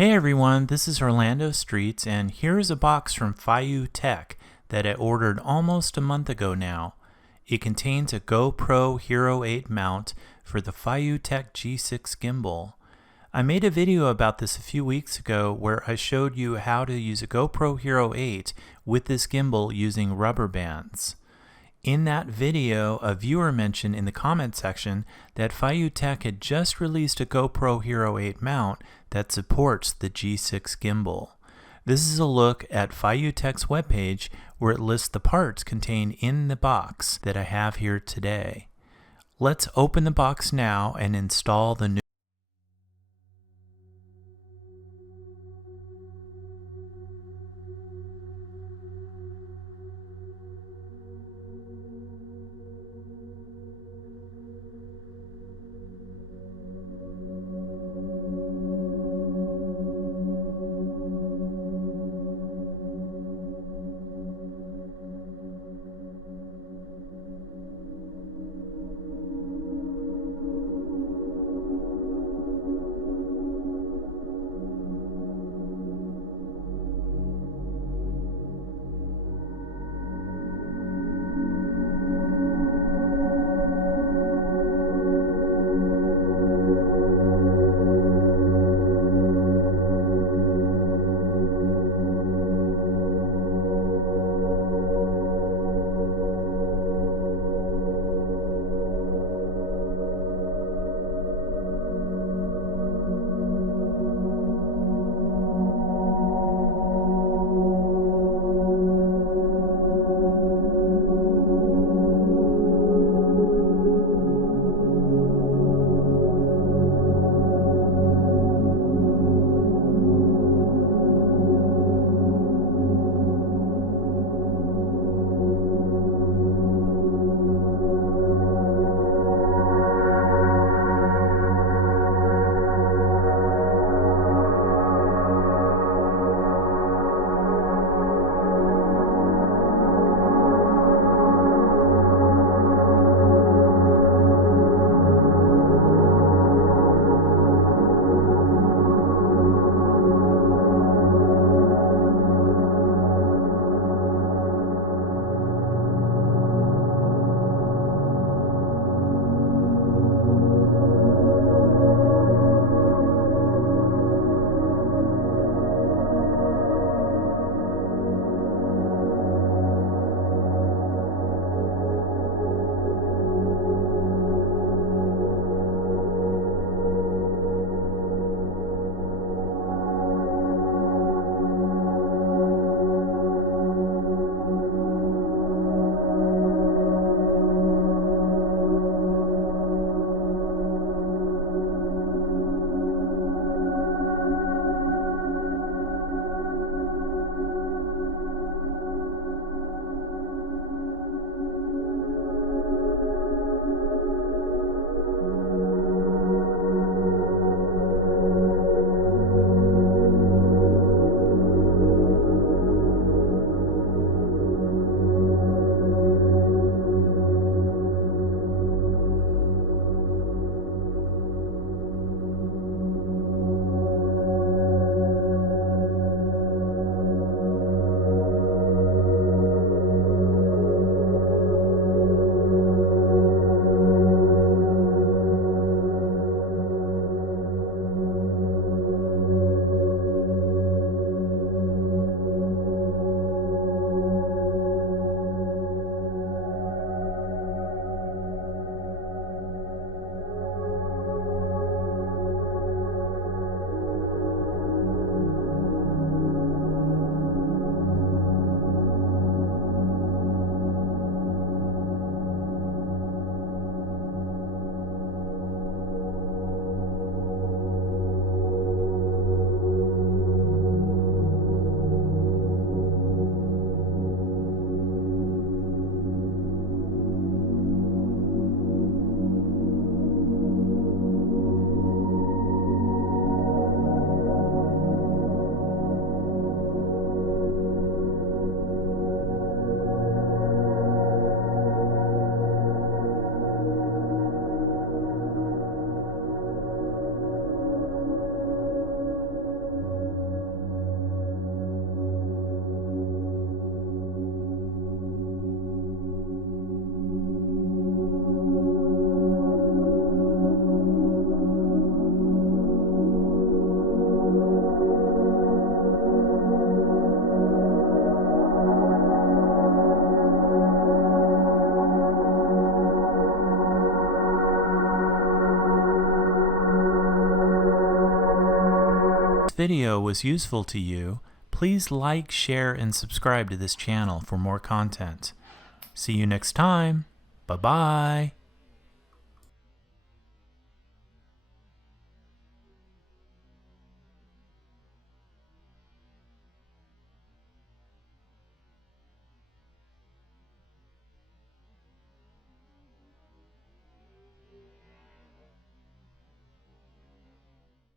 Hey everyone, this is Orlando Streets, and here's a box from FeiyuTech that I ordered almost a month ago now. It contains a Gopro Hero 8 mount for the FeiyuTech G6 gimbal. I made a video about this a few weeks ago where I showed you how to use a GoPro Hero 8 with this gimbal using rubber bands. In that video, a viewer mentioned in the comment section that FeiyuTech had just released a GoPro Hero 8 mount that supports the G6 gimbal. This is a look at FeiyuTech's webpage where it lists the parts contained in the box that I have here today. Let's open the box now and install the new video was useful to you, please like, share, and subscribe to this channel for more content. See you next time. Bye-bye.